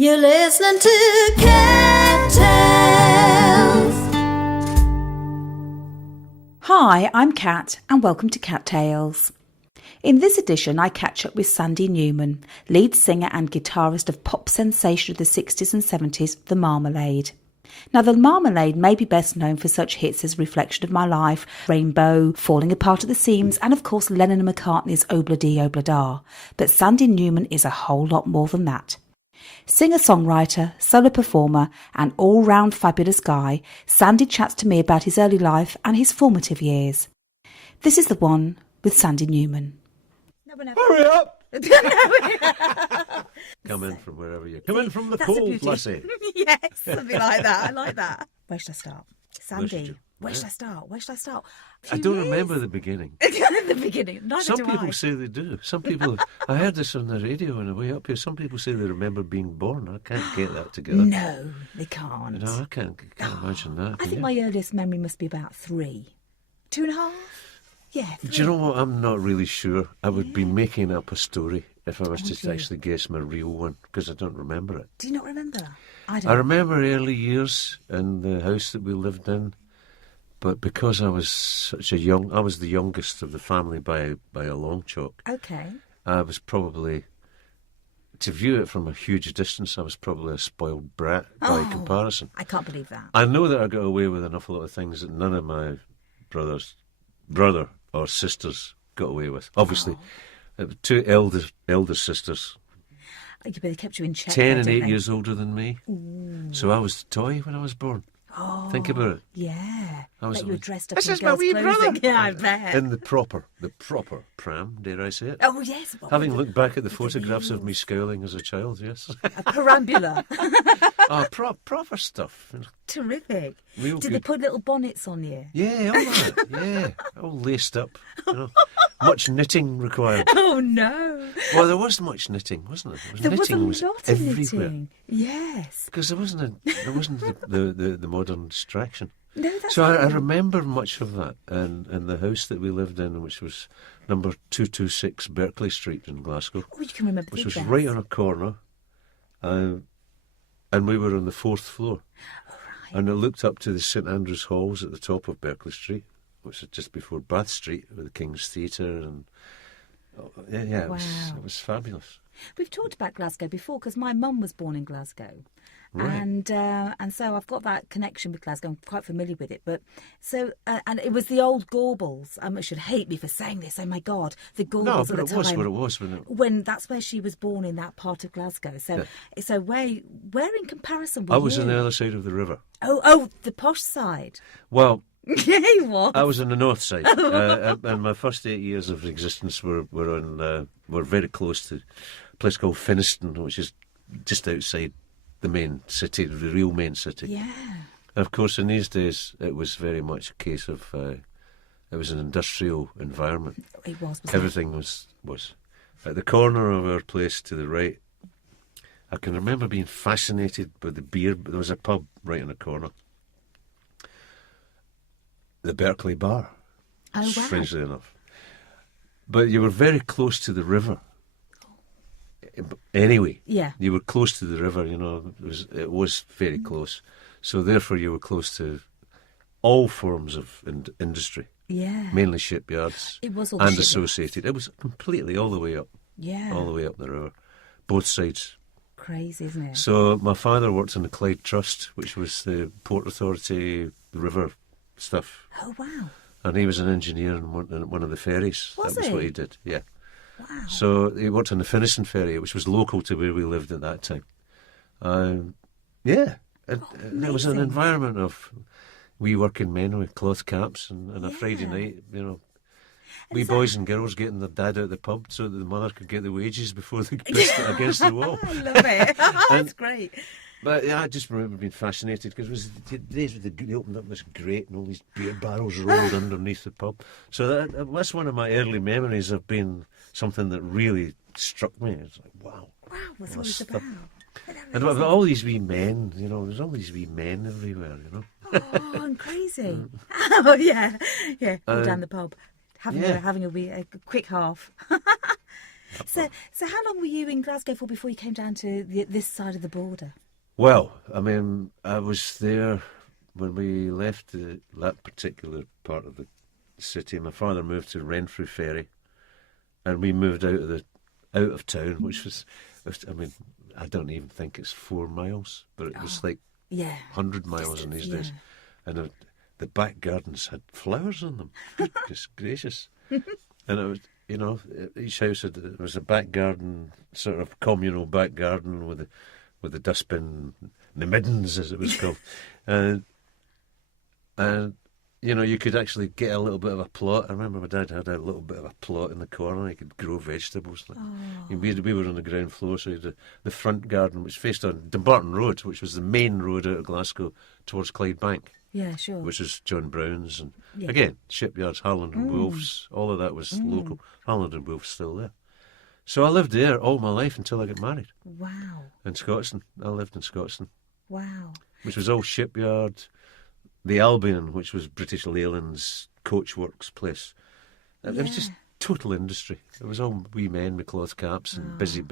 You're listening to Cat Tales. Hi, I'm Kat and welcome to Cat Tales. In this edition I catch up with Sandy Newman, lead singer and guitarist of pop sensation of the 60s and 70s, The Marmalade. Now, The Marmalade may be best known for such hits as Reflection of My Life, Rainbow, Falling Apart at the Seams, and of course Lennon and McCartney's Obla-Dee Obla-Da. But Sandy Newman is a whole lot more than that. Singer-songwriter, solo performer, and all-round fabulous guy, Sandy chats to me about his early life and his formative years. This is the one with Sandy Newman. Hurry up! Come in from wherever you come in from the cold, Lassie. Yes, something like that. I like that. Where should I start? Sandy, where should I start? I don't remember the beginning. The beginning. Neither Some do people I. say they do. Some people, I heard this on the radio on the way up here. Some people say they remember being born. I can't get that together. No, they can't. No, I can't imagine that. I think my earliest memory must be about 3. 2.5? Yeah, 3. Do you know what? I'm not really sure. I would be making up a story if I was to actually guess my real one, because I don't remember it. Do you not remember? I don't. I remember early years in the house that we lived in, but because I was I was the youngest of the family by a long chalk. Okay. I was probably, to view it from a huge distance, I was probably a spoiled brat by comparison. I can't believe that. I know that I got away with an awful lot of things that none of my brother or sisters got away with. Obviously, 2 elder sisters, They kept you in check. 10 and didn't 8 they? years older than me. Ooh. So I was the toy when I was born. Oh, Think about it. Yeah. I was Bet you were like, dressed up "This in is my girls' wee clothing. brother." Yeah, I bet. In the proper pram, dare I say it? Oh, yes. What Having was looked back at the photographs of me scowling as a child, yes. it? A perambula. Proper stuff. Terrific. Real Did they good. put little bonnets on you? Yeah, all that. Yeah, all laced up. You know. Much knitting required. Oh, no. Well, there was much knitting, wasn't there? There was a Knitting lot of everywhere. knitting. Yes. Because there wasn't the modern distraction. No, that's So I remember much of that in the house that we lived in, which was number 226 Berkeley Street in Glasgow, Oh, you can remember which the was address. right on a corner, and we were on the 4th floor. And I looked up to the St Andrews Halls at the top of Berkeley Street, which is just before Bath Street, with the King's Theatre, and it was fabulous. We've talked about Glasgow before because my mum was born in Glasgow. Right. And so I've got that connection with Glasgow. I'm quite familiar with it. But so and it was the old Gorbals. I should hate me for saying this. Oh my God, the Gorbals No, at but the it time. was what it was, wasn't it? When that's where she was born, in that part of Glasgow. So so where in comparison were I was you? on the other side of the river. Oh, the posh side. Well, Yeah, he was. I was on the north side, and my first 8 years of existence were very close to a place called Finniston, which is just outside the main city, the real main city. Yeah. And of course, in these days, it was very much a case of it was an industrial environment. It was. Everything was at the corner of our place to the right. I can remember being fascinated by the beer. There was a pub right in the corner. The Berkeley Bar, Oh, wow. strangely enough. But you were very close to the river. Anyway, Yeah. you were close to the river, you know, it was very close. So therefore you were close to all forms of industry, Yeah. mainly shipyards It was all and shipyards. associated. It was completely all the way up, Yeah. all the way up the river, both sides. Crazy, isn't it? So my father worked in the Clyde Trust, which was the Port Authority, the river stuff. Oh, wow. And he was an engineer in one of the ferries. Was that was what he? he did, yeah. Wow. So he worked on the Finniston ferry, which was local to where we lived at that time. There was an amazing. environment of wee working men with cloth caps and a Friday Yeah. night, you know, wee boys and girls getting their dad out of the pub so that the mother could get the wages before they pissed it against the wall. I love it. That's great. But yeah, I just remember being fascinated because it was the days with they opened up this grate and all these beer barrels rolled underneath the pub. So that's one of my early memories of being something that really struck me. It's like, wow. Wow, what's all Well, this stuff. about? And with all these wee men, you know, there's all these wee men everywhere, you know. Oh, I'm crazy. Oh, yeah. Yeah, go Uh, down the pub. Having yeah. a quick half. So how long were you in Glasgow for before you came down to this side of the border? Well, I mean, I was there when we left that particular part of the city. My father moved to Renfrew Ferry, and we moved out of town, which was, I mean, I don't even think it's 4 miles, but it was like 100 miles in these days. And the back gardens had flowers on them. Goodness gracious. And it was, you know, each house there was a back garden, sort of communal back garden with the dustbin, the middens as it was called. And you know, you could actually get a little bit of a plot. I remember my dad had a little bit of a plot in the corner. He could grow vegetables. We were on the ground floor, so you had the front garden, which faced on Dumbarton Road, which was the main road out of Glasgow towards Clydebank. Yeah, sure. Which is John Brown's. And again, shipyards, Harland and Wolff's, all of that was local. Harland and Wolff's still there. So I lived there all my life until I got married. Wow. In Scotstoun. I lived in Scotstoun. Wow. Which was all shipyard. The Albion, which was British Leyland's coachworks place. It was just total industry. It was all wee men with cloth caps and busy. God,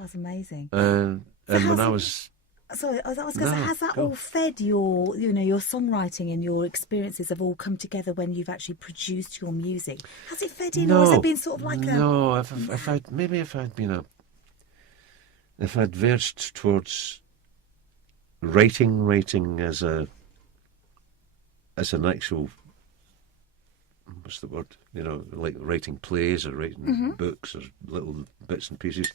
that's amazing. And when I was... Sorry, I was going to say, has that all fed your songwriting and your experiences have all come together when you've actually produced your music? Has it fed in, or has it been sort of like a... No, if I'd versed towards writing as an actual, what's the word? You know, like writing plays or writing books or little bits and pieces.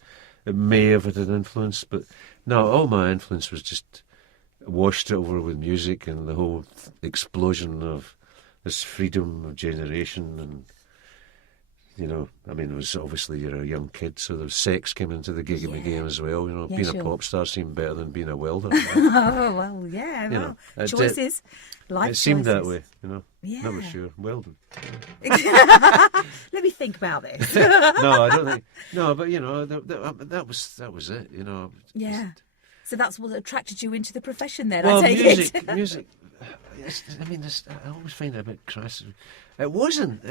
It may have had an influence, but no, all my influence was just washed over with music and the whole explosion of this freedom of generation. And, you know, I mean, it was obviously you're a young kid, so there's sex came into the gig of the game as well. You know, being a pop star seemed better than being a welder. Oh, well, yeah. You know, choices. Life it seemed choices. that way, you know. Yeah. Never sure. Welding. Let me think about this. No, I don't think. No, but you know, that was it. You know. Yeah. So that's what attracted you into the profession, then. Well, I take music. I mean, I always find it a bit crass. It wasn't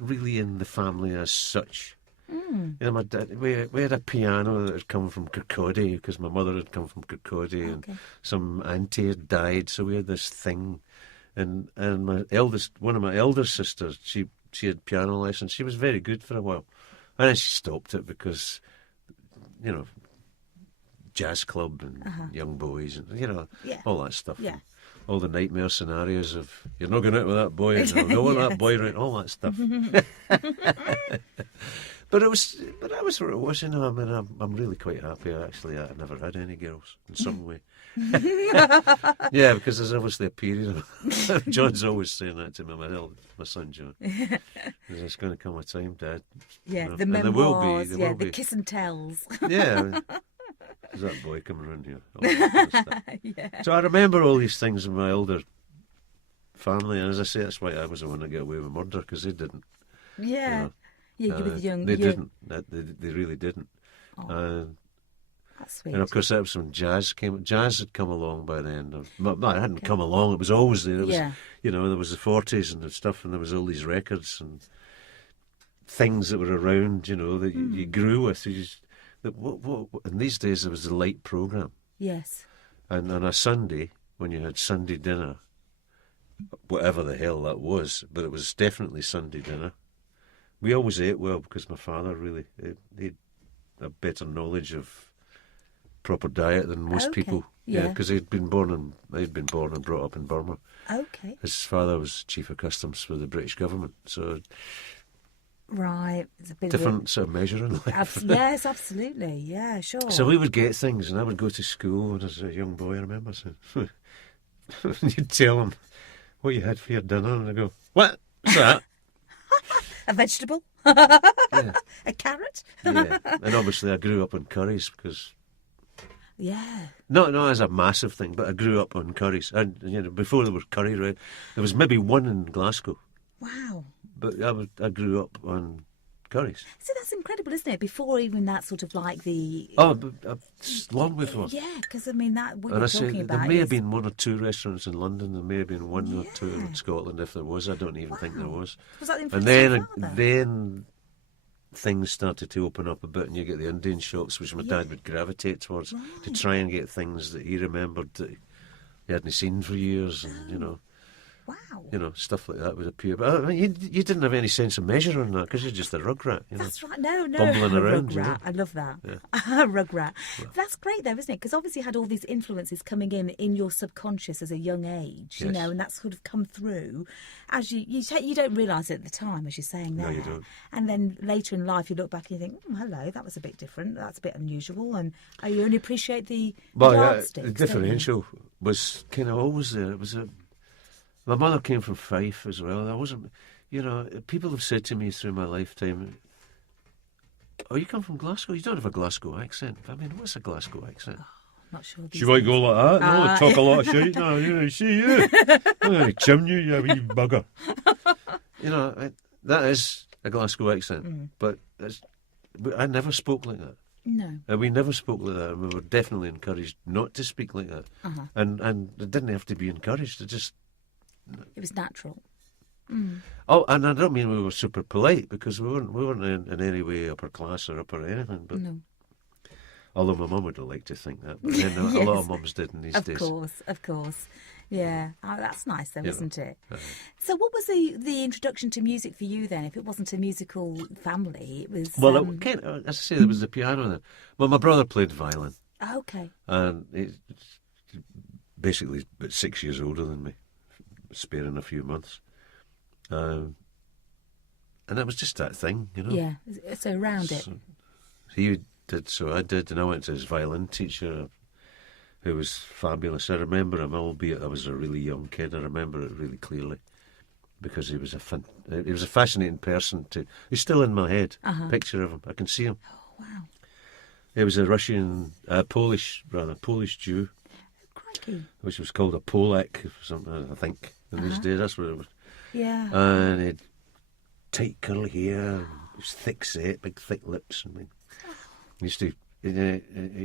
really in the family as such. You know, my dad, we had a piano that had come from Kirkcaldy because my mother had come from Kirkcaldy, and some auntie had died, so we had this thing. And one of my elder sisters, she had piano lessons. She was very good for a while, and then she stopped it because, you know, jazz club and young boys and all that stuff. Yeah. All the nightmare scenarios of you're not going out with that boy, and I'll go with that boy, right? All that stuff. But that was what it was, you know. I mean, I'm really quite happy. Actually, I never had any girls in some way. Yeah, because there's obviously a period of John's always saying that to me, my son John. There's going to come a time, Dad. Yeah, you know, the memoirs, there will the be. kiss and tells. Yeah. There's that boy coming around here. All that kind of stuff. So I remember all these things in my older family, and as I say, that's why I was the one that got away with murder, because they didn't. Yeah. You know. Yeah, you were the young... They didn't. They really didn't. That's sweet. And of course, that was when jazz had come along by then. No, it hadn't come along. It was always there. It was, you know, there was the 40s and the stuff, and there was all these records and things that were around, you know, that you grew with. And these days, there was the light programme. Yes. And on a Sunday, when you had Sunday dinner, whatever the hell that was, but it was definitely Sunday dinner. We always ate well because my father really he had a better knowledge of proper diet than most people. Yeah, because he'd been born and brought up in Burma. Okay. His father was chief of customs for the British government, so right, it's a bit different sort of measure in life. Yes, absolutely. Yeah, sure. So we would get things, and I would go to school when I was a young boy. I remember saying, you'd tell him what you had for your dinner, and I go, "What? What's that?" A vegetable? Yeah. A carrot? Yeah, and obviously I grew up on curries because... Yeah. Not as a massive thing, but I grew up on curries. And, you know, before there was curry red, there was maybe one in Glasgow. Wow. But I grew up on curries. So that's incredible, isn't it? Before even that sort of like the... Oh, but long before. Yeah, because I mean, that what and you're I say, talking about there may have is... been 1 or 2 restaurants in London. There may have been 1 or 2 in Scotland. If there was, I don't even think there was. Was that the And influence then, of your father? then things started to open up a bit, and you get the Indian shots, which my dad would gravitate towards to try and get things that he remembered that he hadn't seen for years, and Wow. Stuff like that would appear. But I mean, you didn't have any sense of measure on that because you're just a rugrat. That's right. No. bumbling around. Rugrat. I love that. Yeah. Rugrat. That's great, though, isn't it? Because obviously you had all these influences coming in your subconscious as a young age, you Yes. know, and that's sort of come through as you don't realise it at the time, as you're saying there. No, you don't. And then later in life, you look back and you think, hello, that was a bit different. That's a bit unusual, and you only appreciate the yardsticks, the don't you? differential was kind of always there. It was my mother came from Fife as well. I wasn't, people have said to me through my lifetime, "Oh, you come from Glasgow? You don't have a Glasgow accent." I mean, what's a Glasgow accent? Not sure. She might go like that. No, talk a lot of shit. No, see you. I'm going to chim you wee bugger. That is a Glasgow accent, but I never spoke like that. No. And we never spoke like that, and we were definitely encouraged not to speak like that. And it didn't have to be encouraged. It was natural. Oh, and I don't mean we were super polite, because we weren't in any way upper class or upper anything. But No. although my mum would have liked to think that, but then a lot of mums did in these days. Of course. Yeah. Oh, that's nice, though, isn't it? Uh-huh. So, what was the introduction to music for you then? If it wasn't a musical family, it was. Well, as I say, there was the piano then. Well, my brother played violin, Okay. and he's basically about 6 years older than me, sparing a few months. And it was just that thing, Yeah. So around it. So he did, so I did, and I went to his violin teacher, who was fabulous. I remember him, albeit I was a really young kid. I remember it really clearly, because he was a fascinating person too. He's still in my head. Picture of him, I can see him. Oh, wow. He was a Polish Jew, Crikey. which was called a Polak, or something, I think, in these days. That's what it was. Yeah. And he had tight curly hair, he was thick set, big thick lips. I mean, he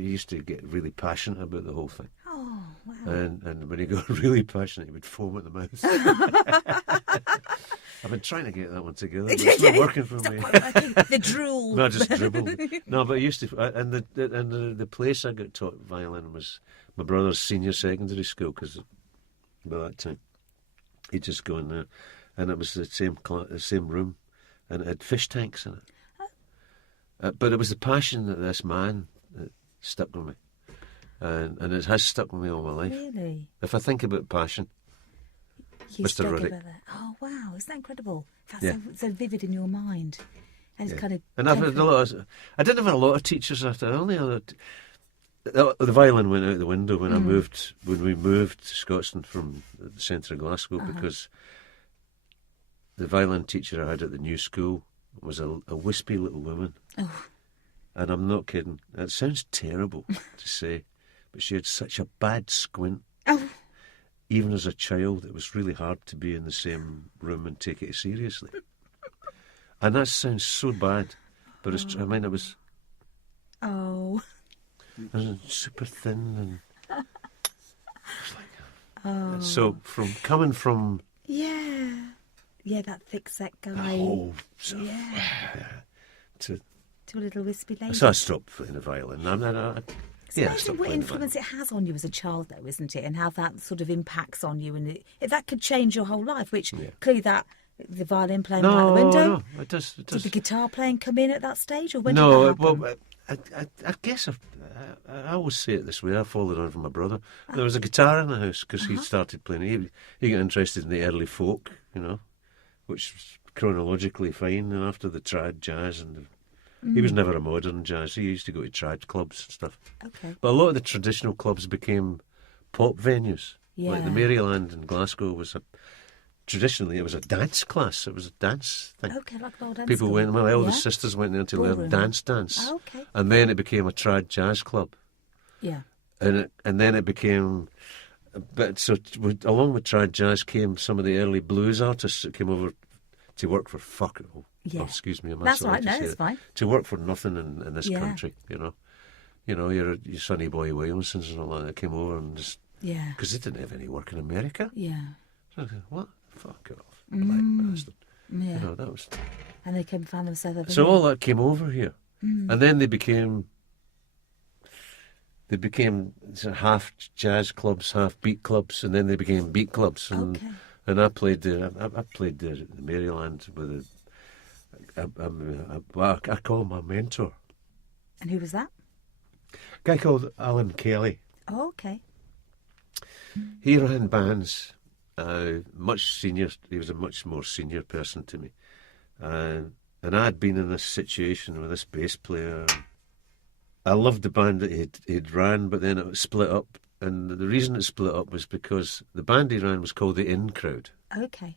used to get really passionate about the whole thing. Oh, wow. And when he got really passionate, he would foam at the mouth. I've been trying to get that one together, but it's not working for me. The drool. No, just dribble. No, but I used to, and the place I got taught violin was my brother's senior secondary school, because by that time he'd just go in there, and it was the same room, and it had fish tanks in it. But it was the passion that this man stuck with me, and it has stuck with me all my life. Really? If I think about passion, You Mr. spoke Ruddick. about that. Oh, wow. Isn't that incredible? That's Yeah. so vivid in your mind. And it's kind of. and I've had I didn't have a lot of teachers after. I only had the violin went out the window when we moved to Scotland from the centre of Glasgow, because the violin teacher I had at the new school was a wispy little woman. Oh. And I'm not kidding. It sounds terrible to say, but she had such a bad squint. Oh. Even as a child, it was really hard to be in the same room and take it seriously. And that sounds so bad, but it's, I mean, it was Oh. super thin, and it's like, so coming from Yeah, that thick set guy. sort of, Yeah. to To a little wispy lady. so I stopped playing the violin. It's I amazing stopped what playing the influence it has on you as a child, though, isn't it? And how that sort of impacts on you, and that could change your whole life. Which clearly the violin playing out the window. No, it does. It Did does. the guitar playing come in at that stage, or when did No, that happen? well, I guess I always say it this way. I followed on from my brother. There was a guitar in the house because he started playing. He got interested in the early folk, which was chronologically fine. And after the trad jazz, and he was never a modern jazz. He used to go to trad clubs and stuff. Okay. But a lot of the traditional clubs became pop venues. Like the Yeah. Maryland in Glasgow was traditionally it was a dance class. It was a dance thing. Okay, like an old dance People school. went. My eldest Yeah? sisters went there to learn Ballroom. dance, Oh, okay. and then it became a trad jazz club, Yeah. and then it became. But so along with trad jazz came some of the early blues artists that came over to work for Yeah. excuse me, That's right. No, that's fine. to work for nothing in this Yeah. country, your Sonny Boy Williamsons and all that came over and just Yeah. because they didn't have any work in America. Yeah. So I said, what? Fuck off, black bastard. Yeah. You know, that was. And they came and found themselves over So here. all that came over here, and then they became sort of half jazz clubs, half beat clubs, and then they became beat clubs. And Okay. and I played there. I played there in Maryland with I call him my mentor, And who was that? a guy called Alan Kelly. Oh, okay. He ran bands, much senior. He was a much more senior person to me, and I'd been in this situation with this bass player. I loved the band that he'd ran, but then it was split up, and the reason it split up was because the band he ran was called the In Crowd, Okay.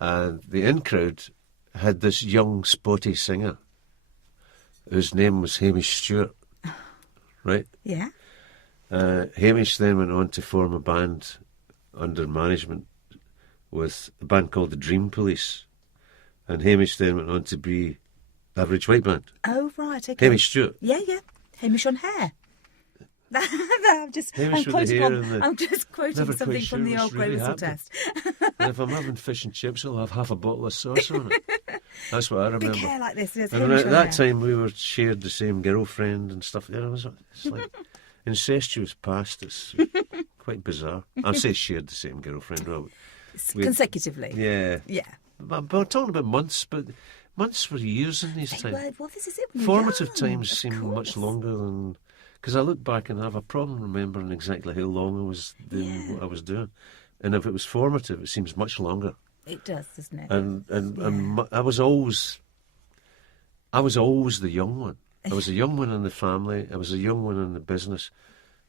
and the In Crowd had this young spotty singer whose name was Hamish Stewart, right? Yeah. Hamish then went on to form a band under management with a band called the Dream Police, and Hamish then went on to be Average White Band. Oh, right. Okay. Hamish Stewart. Yeah, yeah. Hamish on hair. I'm just Hamish with the quoting hair on- and the- I'm just quoting Never quite something sure from the what's old grey really whistle happening. test. And if I'm having fish and chips, I'll have half a bottle of sauce on it. That's what I Big remember. hair like this. There's And Hamish at on that hair. time, we shared the same girlfriend and stuff. You know, it's like incestuous past. It's quite bizarre. I'll say shared the same girlfriend. Well, we- Consecutively. yeah. Yeah. But we're talking about months, but months were years in these They times. were- well, this is it. when you're Formative young, times of seem much course. longer than... Because I look back and I have a problem remembering exactly how long I was doing Yeah. what I was doing. And if it was formative, it seems much longer. It does, doesn't it? And I was always the young one. I was a young one in the family. I was a young one in the business.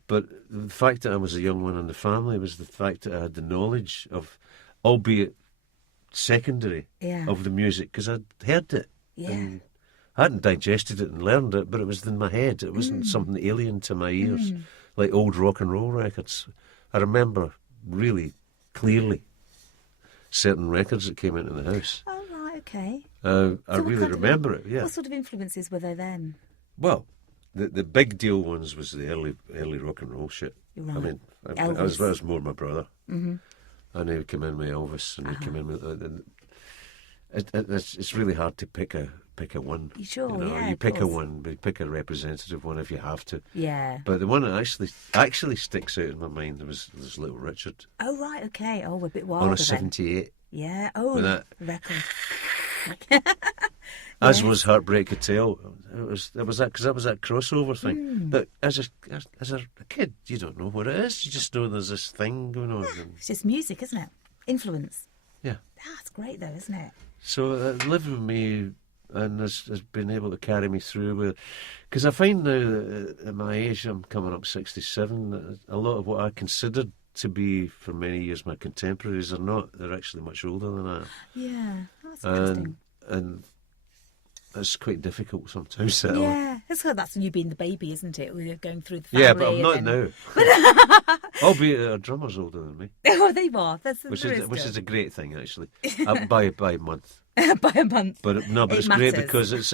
But the fact that I was a young one in the family was the fact that I had the knowledge of, albeit secondary, Yeah. of the music, because I'd heard it. Yeah. And I hadn't digested it and learned it, but it was in my head. It wasn't something alien to my ears, like old rock and roll records. I remember really clearly certain records that came into the house. Oh, right, okay. I So what really kind of- remember it, yeah. What sort of influences were there then? Well, the big deal ones was the early rock and roll shit. Right. I mean, I Elvis. was more my brother. Mm-hmm. And he would come in with Elvis, and he'd come in with... and it's really hard to pick a one. Sure, you know, yeah, you of pick a course. one, but you pick a representative one if you have to. Yeah. But the one that actually sticks out in my mind was Little Richard Oh, right, okay. Oh, a bit wilder on a then. 78, Yeah. Oh, With that- record. as was Heartbreak Hotel. It was that because that was that crossover thing. But as a kid, you don't know what it is. You just know there's this thing going on. And, It's just music, isn't it? Influence. yeah. That's great, though, isn't it? So it lived with me and has been able to carry me through. Because I find now that at my age, I'm coming up 67, that a lot of what I considered to be for many years my contemporaries are not. They're actually much older than I am. Yeah. That's interesting. And it's quite difficult sometimes. That Yeah. That's when you being the baby, isn't it? We're going through the Yeah, family. but I'm not and then... now. Albeit our drummer's older than me, Oh, they are. which There is still. a great thing actually. By a month. By a month. But It it's great matters. because it's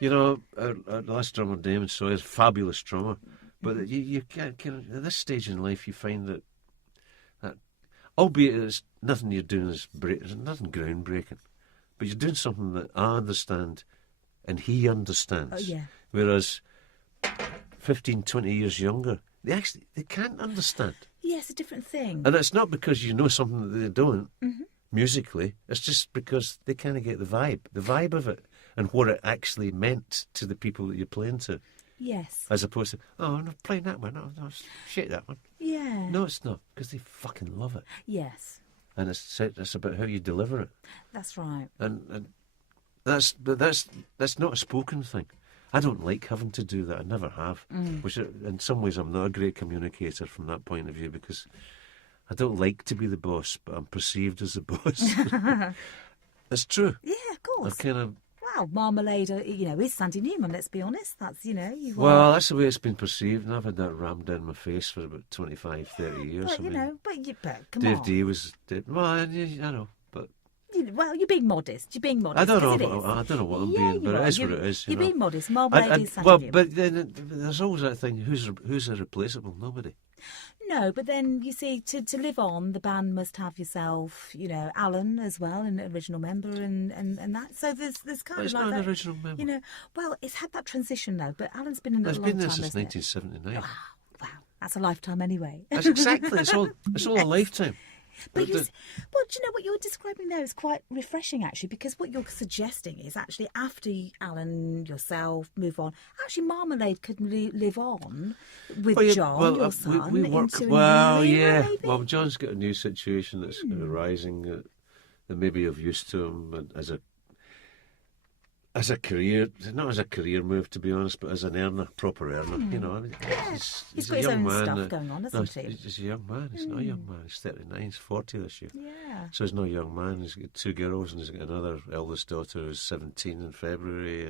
you know, our last drummer, Damon Sawyer, is a fabulous drummer. But you can't at this stage in life you find that albeit it's nothing you're doing is nothing groundbreaking, but you're doing something that I understand and he understands. Oh, yeah. Whereas 15, 20 years younger, they can't understand. Yeah, it's a different thing. And it's not because you know something that they don't musically. It's just because they kind of get the vibe of it, and what it actually meant to the people that you're playing to, Yes. as opposed to, oh, I'm not playing that one. No, shit that one. Yeah. No, it's not, because they fucking love it, Yes. and it's about how you deliver it, That's right. and that's not a spoken thing. I don't like having to do that. I never have. Which, in some ways, I'm not a great communicator from that point of view because I don't like to be the boss, but I'm perceived as the boss. It's true. Yeah, of I course. kind of. Well, Marmalade, is Sandy Newman, let's be honest. That's, you are. Well, that's the way it's been perceived, and I've had that rammed down my face for about 25, 30 years. But, I mean, but come Dave on. D was dead. Well, I know, but You're being modest. You're being modest. I don't 'cause know. it is. I don't know what I'm Yeah, being, you but are. it is what it is. You're know. being modest. Marmalade is Sandy Well, Newman. but then there's always that thing. Who's irreplaceable? Nobody. No, but then you see, to live on, the band must have yourself, Alan as well, an original member, and that. So there's kind But of it's like not that. an original member. Well, it's had that transition though. But Alan's been in it It's a long been there time, since hasn't it? 1979. Wow, that's a lifetime anyway. That's exactly. It's all a lifetime. But do you know what you're describing there is quite refreshing, actually, because what you're suggesting is actually after Alan, yourself, move on, actually Marmalade could live on with John, your son, we work. into a Well, new era, yeah. maybe? Well, John's got a new situation that's arising that maybe of use to him as a career, not as a career move, to be honest, but as an earner, proper earner. I mean, He's a got his young own man. stuff going on, hasn't he? He's a young man. He's not a young man. He's 39. He's 40 this year. Yeah. So he's not a young man. He's got 2 girls, and he's got another eldest daughter who's 17 in February.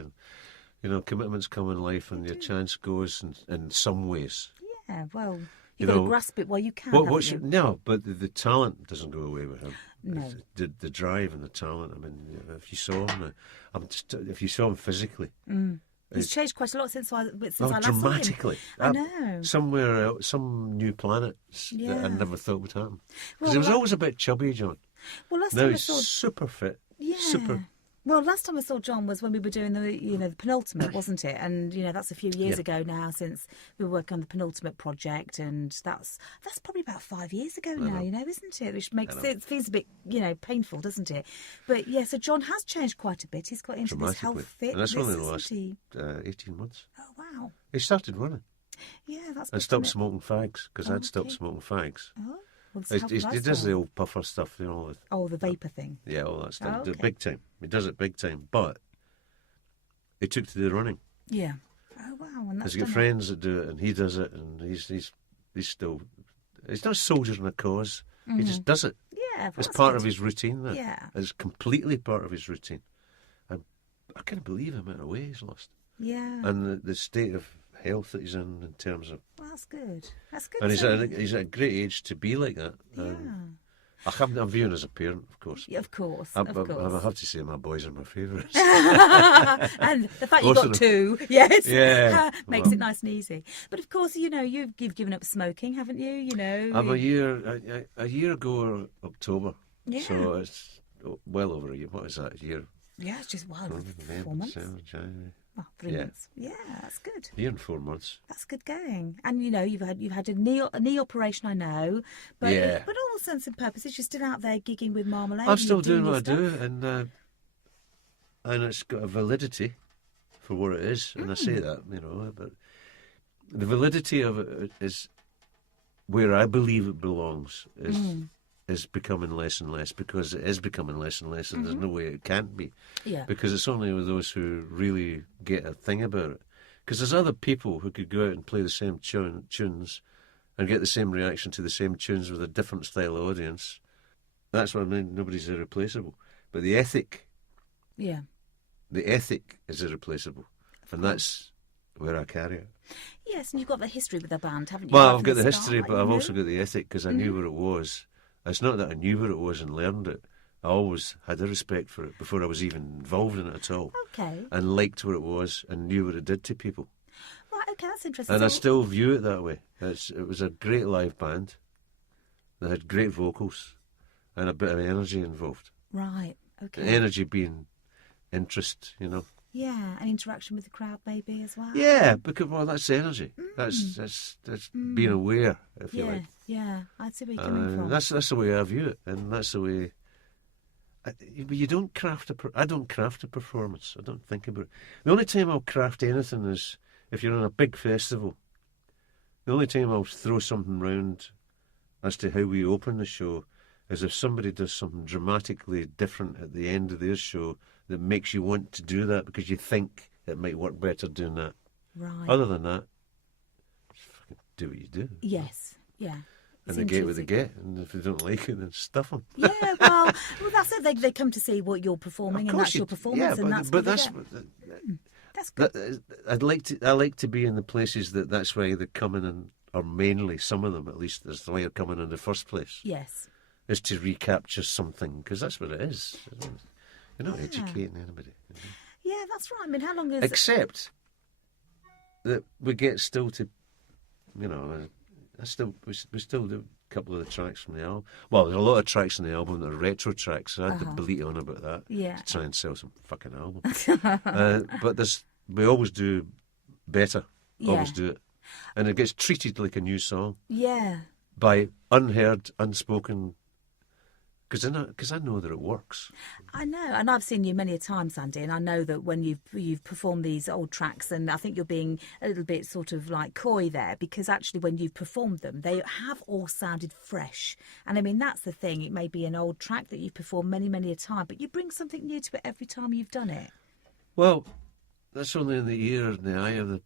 And commitments come in life, and your chance goes in some ways. Yeah, well, you've got to grasp it while you can. Haven't you? No, but the talent doesn't go away with him. No. The drive and the talent. I mean, if you saw him, if you saw him physically, He's changed quite a lot since I last dramatically. saw him. I know. Somewhere else, some new planet that I never thought would happen. Because he was always a bit chubby, John. Well, last Now time I he's saw super fit. Yeah. Super. Well, last time I saw John was when we were doing the penultimate, wasn't it? And that's a few years ago now, since we were working on the penultimate project, and that's probably about 5 years ago now, isn't it? Which makes it feels a bit painful, doesn't it? But yeah, so John has changed quite a bit. He's got into this health fit. And that's only the last 18 months. Oh wow! He started running. Yeah, that's. And stopped smoking fags, because I'd stopped smoking fags. Oh. Well, He does the old puffer stuff, the vapour thing. Yeah, all that stuff. Oh, okay. Big time. He does it big time. But he took to the running. Yeah. Oh wow! And that's He's got friends that do it, and he does it, and he's still. He's not soldiering a cause. He just does it. Yeah, well, it's part of his routine. That it's completely part of his routine. And I can't believe the amount of weight he's lost. Yeah. And the state of health that he's in terms of. Well, that's good. That's good. And he's at a great age to be like that. Yeah. I'm viewing as a parent, of course. Yeah, of course. I have to say my boys are my favourites. And the fact you've got 2, yes, makes it nice and easy. But of course, you've given up smoking, haven't you? I'm a year ago October. Yeah. So it's well over a year. What is that, a year? Yeah, it's just 4 months. January. Well, 3 months. Yeah, that's good. A year and 4 months. That's good going. And you've had a knee operation, I know, but all sense and purposes, you're still out there gigging with Marmalade. I'm still doing what I do, and it's got a validity for what it is, and I say that, but the validity of it is where I believe it belongs. Is becoming less and less, because it is becoming less and less, and there's no way it can't be. Yeah. Because it's only with those who really get a thing about it. Because there's other people who could go out and play the same tunes and get the same reaction to the same tunes with a different style of audience. That's what I mean. Nobody's irreplaceable. But the ethic is irreplaceable, and that's where I carry it. Yes, and you've got the history with the band, haven't you? Well, I've got the history, but I've also got the ethic, because I knew what it was. It's not that I knew what it was and learned it. I always had a respect for it before I was even involved in it at all. Okay. And liked what it was and knew what it did to people. Right, okay, that's interesting. And I still view it that way. It was a great live band. They had great vocals and a bit of energy involved. Right, okay. Energy being interest, Yeah, and interaction with the crowd maybe as well. Yeah, because that's energy. That's being aware, if you like. Yeah, I see where you're coming from. That's the way I view it, and that's the way. You don't craft I don't craft a performance. I don't think about it. The only time I'll craft anything is if you're on a big festival. The only time I'll throw something round as to how we open the show is if somebody does something dramatically different at the end of their show that makes you want to do that because you think it might work better doing that. Right. Other than that, just fucking do what you do. Yes, yeah. And they get what they get, and if they don't like it, then stuff them. Yeah, well, that's it. They come to see what you're performing, and that's your performance, and that's what that's good. I like to be in the places that's why they come in, or mainly some of them at least. That's why they're coming in the first place. Yes. is to recapture something, because that's what it is. You're not educating anybody. Yeah, that's right. I mean, how long is... Except that we get still to, we still do a couple of the tracks from the album. Well, there's a lot of tracks on the album that are retro tracks, so I had to bleat on about that to try and sell some fucking album. But we always do better, always do it. And it gets treated like a new song. Yeah. By unheard, unspoken... Because I know that it works. I know, and I've seen you many a time, Sandy, and I know that when you've performed these old tracks, and I think you're being a little bit sort of like coy there, because actually when you've performed them, they have all sounded fresh. And I mean, that's the thing. It may be an old track that you've performed many, many a time, but you bring something new to it every time you've done it. Well, that's only in the ear and the eye of the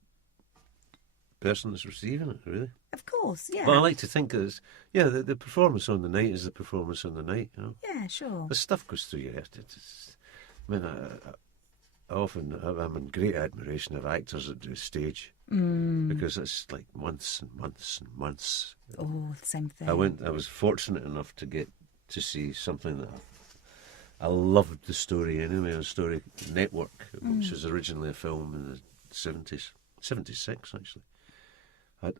person that's receiving it, really. Of course, yeah. Well, I like to think that the performance on the night is the performance on the night, you know. Yeah, sure. The stuff goes through your head. I'm in great admiration of actors that do stage, because it's like months and months and months. Oh, the same thing. I was fortunate enough to get to see something that I loved the story anyway, a story Network, which was originally a film in the 70s, 76 actually.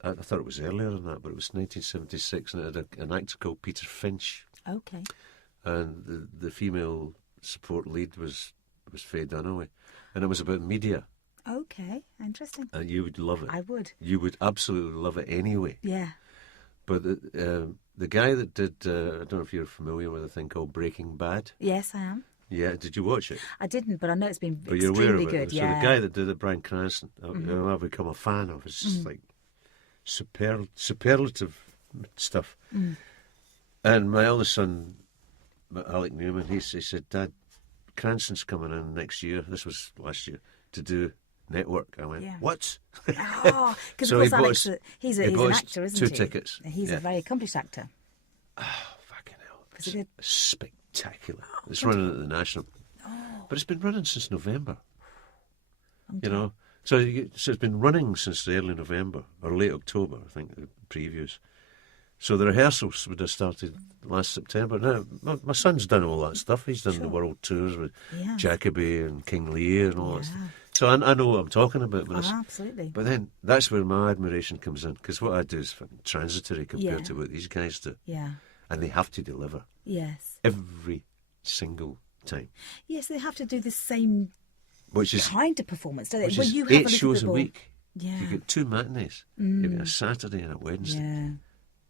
I thought it was earlier than that, but it was 1976, and it had an actor called Peter Finch. Okay. And the female support lead was Faye Dunaway, and it was about media. Okay, interesting. And you would love it. I would. You would absolutely love it anyway. Yeah. But the guy that did, I don't know if you're familiar with a thing called Breaking Bad. Yes, I am. Yeah, did you watch it? I didn't, but I know it's been but extremely you're aware of it. good. So Yeah. the guy that did it, Bryan Cranston, who I've become a fan of, it's just like superlative stuff. And my eldest son, Alec Newman, he said, Dad, Cranston's coming in next year, this was last year, to do Network. I went, what? Oh, because so of course he's an actor, isn't he? 2 tickets. He's a very accomplished actor. Oh, fucking hell. It's spectacular. It's running at the National. But it's been running since November. Okay. You know? So it's been running since early November, or late October, I think, the previews. So the rehearsals would have started last September. Now, my son's done all that stuff. He's done the world tours with Jacoby and King Lear and all that stuff. So I know what I'm talking about. Absolutely. But then that's where my admiration comes in, because what I do is fucking transitory compared to what these guys do. Yeah. And they have to deliver. Yes. Every single time. Yes, they have to do the same kind of performance, don't they? Which when is you have 8 shows a week. Yeah. You get 2 matinees. You get a Saturday and a Wednesday. Yeah.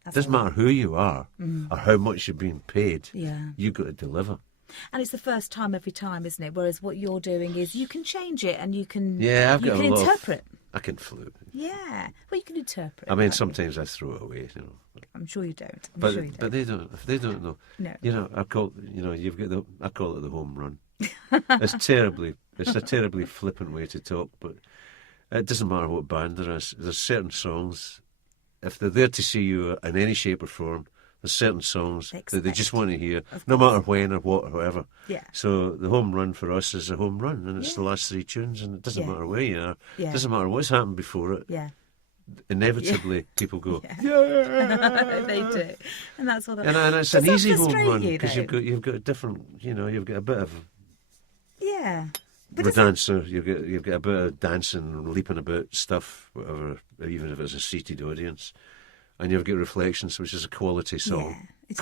It doesn't matter who you are or how much you're being paid. Yeah. You've got to deliver. And it's the first time every time, isn't it? Whereas what you're doing is you can change it and you can interpret. I can flute. Yeah. Well, you can interpret. I mean, sometimes I throw it away, you know. I'm sure you don't. But they don't. If they don't know, no. You know, I call it the home run. It's a terribly flippant way to talk, but it doesn't matter what band there is. There's certain songs, if they're there to see you in any shape or form, there's certain songs that they just want to hear, no matter when or what or whatever. Yeah. So the home run for us is a home run, and it's the last 3 tunes, and it doesn't matter where you are. Yeah. It doesn't matter what's happened before it. Yeah. Inevitably, people go, they do, and that's what. And it's an easy home run because you've got a different, you've got a bit of dancer. You've got a bit of dancing, leaping about stuff, whatever. Even if it's a seated audience, and you've got Reflections, which is a quality song. Yeah. It's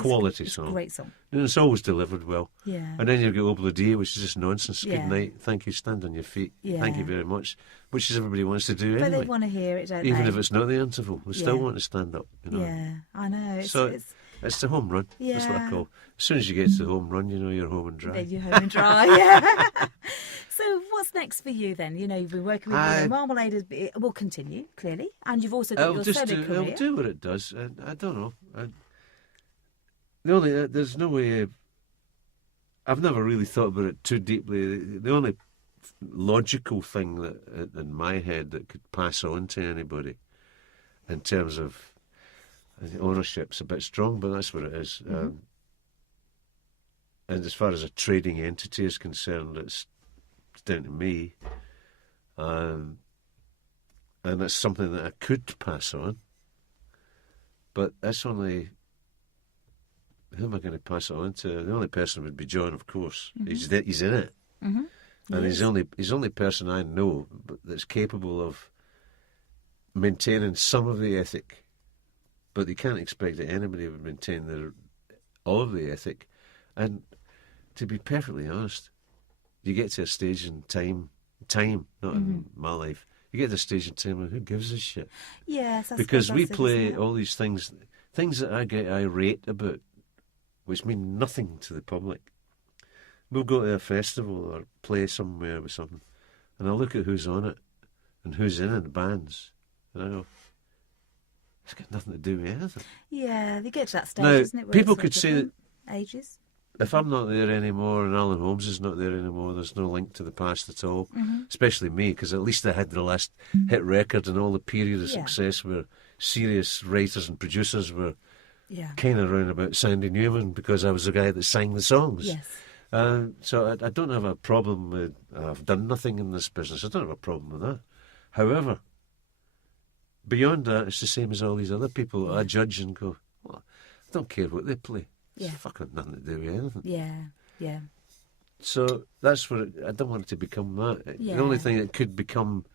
song. A great song. And it's always delivered well. Yeah. And then you've got Obla, which is just nonsense. Yeah. Good night. Thank you. Stand on your feet. Yeah. Thank you very much. Which is everybody wants to do anyway. But they want to hear it, don't Even they? if it's not the interval, they still want to stand up. You know? Yeah, I know. It's the home run. Yeah. That's what I call. As soon as you get to the home run, you're home and dry. You're home and dry, yeah. So what's next for you then? You've been working with Marmalade. It will continue, clearly. And you've also got your solo career. It'll do what it does. I don't know. There's no way... I've never really thought about it too deeply. The only logical thing that in my head that could pass on to anybody in terms of ownership's a bit strong, but that's what it is. And as far as a trading entity is concerned, it's down to me. And it's something that I could pass on. But that's only who am I going to pass it on to? The only person would be John, of course. He's in it. Mm-hmm. And he's the only person I know that's capable of maintaining some of the ethic. But you can't expect that anybody would maintain all of the ethic. And to be perfectly honest, you get to a stage in time, not in my life. You get to a stage in time where who gives a shit? Yes, that's because we it, play isn't it? all these things that I get irate about, which mean nothing to the public. We'll go to a festival or play somewhere with something, and I'll look at who's on it and who's in the bands, and I go, it's got nothing to do with anything. Yeah, they get to that stage, Now, isn't it? Where people it's could say that ages. if I'm not there anymore and Alan Holmes is not there anymore, there's no link to the past at all, especially me, because at least I had the last hit record and all the period of success where serious writers and producers were kind of round about Sandy Newman because I was the guy that sang the songs. Yes. So I don't have a problem with, I've done nothing in this business. I don't have a problem with that. However, beyond that, it's the same as all these other people I judge and go, well, I don't care what they play. It's fucking nothing to do with anything. Yeah. So that's what I don't want it to become that. Yeah. The only thing it could become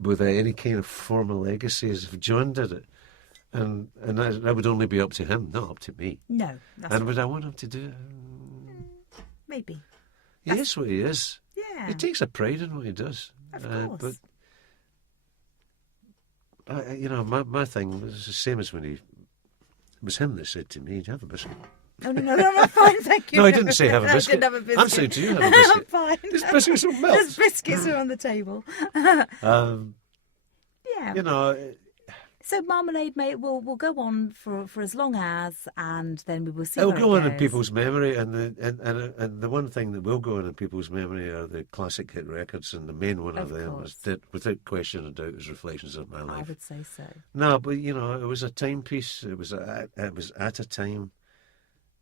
without any kind of formal legacy is if John did it. And that would only be up to him, not up to me. No. That's And would I want him to do it? maybe. He is what he is. Yeah. He takes a pride in what he does. Of course. But my thing was the same as when it was him that said to me, "Do you have a biscuit?" No, I'm fine, thank you. No, I didn't say have a I biscuit. didn't have a biscuit. I'm saying to you, have a biscuit. I'm fine. There's biscuits and milk. There's biscuits are on the table. Yeah. You know, So Marmalade, mate, will go on for as long as, and then we will see. it'll where go it on in goes. people's memory, and the one thing that will go on in people's memory are the classic hit records, and the main one of them course. was, without question or doubt, was Reflections of My I Life. would say so. No, but it was a timepiece. It was at a time.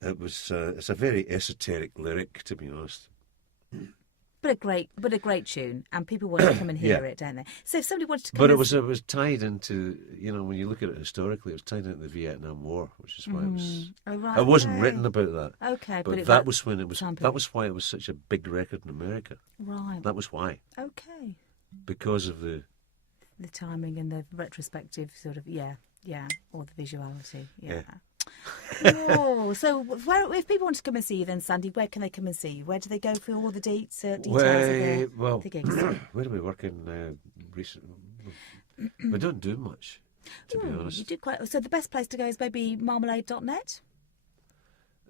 It's a very esoteric lyric, to be honest. But a great tune, and people want to come and hear Yeah. it, don't they? So if somebody wanted to come, But and it was tied into, when you look at it historically, it was tied into the Vietnam War, which is why it was. Oh, right, It wasn't okay. written about that. Okay, But it's that like was when it was. time period. That was why it was such a big record in America. Right. That was why, Okay. because of the. The timing and the retrospective sort of or the visuality. Yeah. Oh, so if people want to come and see you, then Sandy, where can they come and see you? Where do they go for all the details of the gigs? Where are we working recently? We don't do much, to be honest. You did quite. So the best place to go is maybe marmalade.net.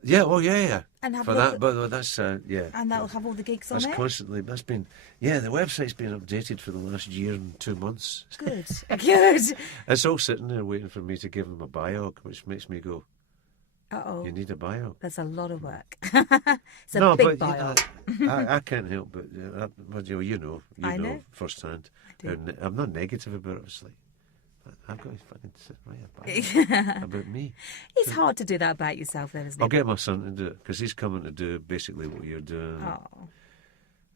Yeah, yeah. And have for a that, look but that's yeah. and that'll have all the gigs on That's it. constantly. That's been the website's been updated for the last year and 2 months. Good, good. It's all sitting there waiting for me to give them a bio, which makes me go, Uh-oh. "You need a bio." There's a lot of work. It's a big bio. I can't help but you know firsthand. I do. I'm not negative about it. It's like I've got to fucking write a bio about me. It's hard to do that about yourself, then, isn't it? I'll get my son to do it because he's coming to do basically what you're doing. Oh.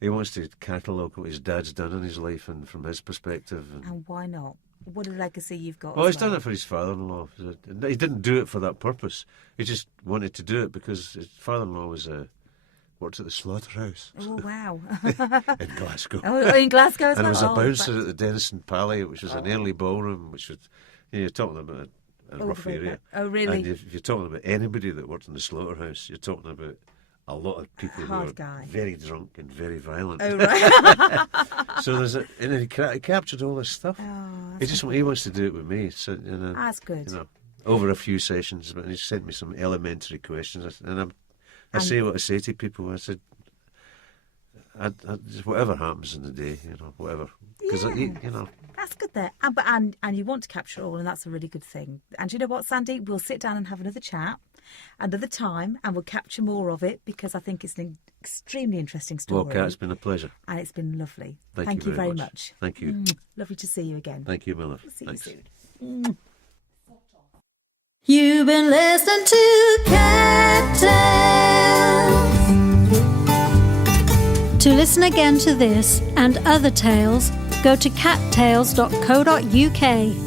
He wants to catalogue what his dad's done in his life and from his perspective. And why not? What a legacy you've got. Well, as he's done it for his father-in-law. He didn't do it for that purpose. He just wanted to do it because his father-in-law worked at the slaughterhouse Oh, wow. in Glasgow. Oh, in Glasgow as And well? it was a Oh, bouncer right. at the Denison Palais, which was an early ballroom, which was, you're talking about a All rough the way area. back. Oh, really? And if you're talking about anybody that worked in the slaughterhouse, you're talking about a lot of people who Hard were guy. very drunk and very violent. Oh, right. So and then he captured all this stuff. Oh, He wants to do it with me. So, that's good. over a few sessions, but he sent me some elementary questions, and I say what I say to people. I said, I just whatever happens in the day, whatever, because That's good there. And you want to capture it all, and that's a really good thing. And you know what, Sandy? We'll sit down and have another chat another time, and we'll capture more of it, because I think it's an extremely interesting story. Well, Kat, it's been a pleasure. And it's been lovely. Thank you very much. Thank you. Lovely to see you again. Thank you, my love. See Thanks. you soon. You've been listening to Cat Tales. To listen again to this and other tales, go to cattales.co.uk.